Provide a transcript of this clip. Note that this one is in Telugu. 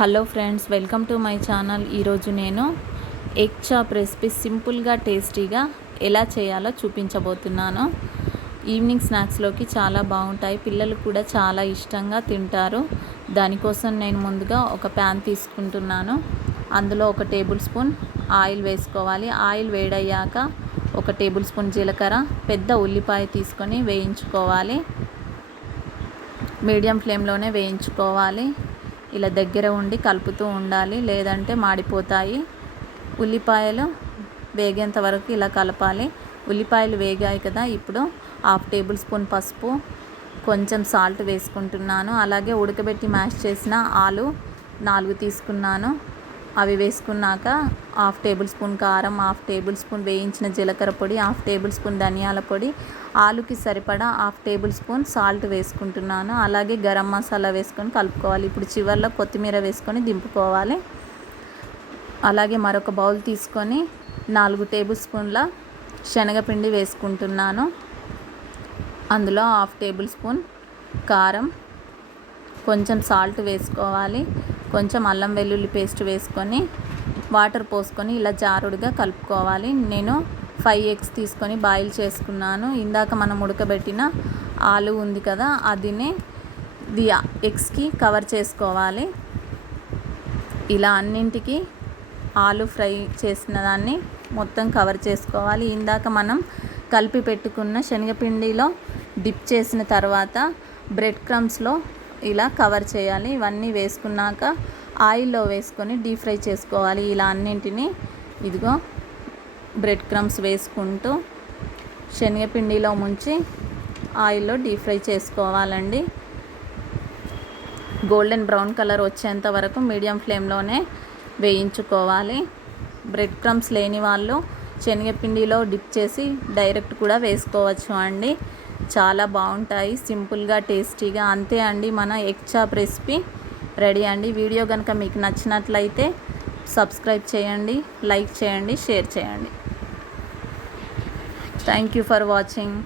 Hello friends, welcome to my channel. ఈరోజు నేను ఎగ్ చాప్ రెసిపీ సింపుల్గా టేస్టీగా ఎలా చేయాలో చూపించబోతున్నాను. ఈవినింగ్ స్నాక్స్లోకి చాలా బాగుంటాయి. పిల్లలు కూడా చాలా ఇష్టంగా తింటారు. దానికోసం నేను ముందుగా ఒక ప్యాన్ తీసుకుంటున్నాను. అందులో 1 టేబుల్ స్పూన్ ఆయిల్ వేసుకోవాలి. ఆయిల్ వేడయ్యాక 1 టేబుల్ స్పూన్ జీలకర్ర, పెద్ద ఉల్లిపాయ తీసుకొని వేయించుకోవాలి. మీడియం ఫ్లేమ్లోనే వేయించుకోవాలి. ఇలా దగ్గర ఉండి కలుపుతూ ఉండాలి, లేదంటే మాడిపోతాయి. ఉల్లిపాయలు వేగేంత వరకు ఇలా కలపాలి. ఉల్లిపాయలు వేగాయి కదా, ఇప్పుడు 1/2 టేబుల్ స్పూన్ పసుపు, కొంచెం సాల్ట్ వేసుకుంటున్నాను. అలాగే ఉడకబెట్టి మ్యాష్ చేసిన ఆలు 4 తీసుకున్నాను. అవి వేసుకున్నాక 1/2 టేబుల్ స్పూన్ కారం, 1/2 టేబుల్ స్పూన్ వేయించిన జీలకర్ర పొడి, 1/2 టేబుల్ స్పూన్ ధనియాల పొడి, ఆలుకి సరిపడా 1/2 టేబుల్ స్పూన్ సాల్ట్ వేసుకుంటున్నాను. అలాగే గరం మసాలా వేసుకొని కలుపుకోవాలి. ఇప్పుడు చివర్లో కొత్తిమీర వేసుకొని దింపుకోవాలి. అలాగే మరొక బౌల్ తీసుకొని 4 టేబుల్ స్పూన్ల శనగపిండి వేసుకుంటున్నాను. అందులో 1/2 టేబుల్ స్పూన్ కారం, కొంచెం సాల్ట్ వేసుకోవాలి. కొంచెం అల్లం వెల్లుల్లి పేస్ట్ వేసుకొని వాటర్ పోసుకొని ఇలా జారుడుగా కలుపుకోవాలి. నేను 5 ఎగ్స్ తీసుకొని బాయిల్ చేసుకున్నాను. ఇందాక మనం ఉడకబెట్టిన ఆలు ఉంది కదా, అదిని ఎగ్స్కి కవర్ చేసుకోవాలి. ఇలా అన్నింటికి ఆలు ఫ్రై చేసిన దాన్ని మొత్తం కవర్ చేసుకోవాలి. ఇందాక మనం కలిపి పెట్టుకున్న శనగపిండిలో డిప్ చేసిన తర్వాత బ్రెడ్ క్రమ్స్లో ఇలా కవర్ చేయాలి. ఇవన్నీ వేసుకున్నాక ఆయిల్లో వేసుకొని డీప్ ఫ్రై చేసుకోవాలి. ఇలా అన్నింటినీ ఇదిగో బ్రెడ్ క్రమ్స్ వేసుకుంటూ శనగపిండిలో ముంచి ఆయిల్లో డీప్ ఫ్రై చేసుకోవాలండి. గోల్డెన్ బ్రౌన్ కలర్ వచ్చేంత వరకు మీడియం ఫ్లేమ్లోనే వేయించుకోవాలి. బ్రెడ్ క్రమ్స్ లేని వాళ్ళు శనగపిండిలో డిప్ చేసి డైరెక్ట్ కూడా వేసుకోవచ్చు అండి. చాలా బాగుంటాయి, సింపుల్గా టేస్టీగా. అంతే అండి, మన ఎగ్ చాప్ రెసిపీ రెడీ అండి. వీడియో కనుక మీకు నచ్చినట్లయితే సబ్స్క్రైబ్ చేయండి, లైక్ చేయండి, షేర్ చేయండి. Thank you for watching.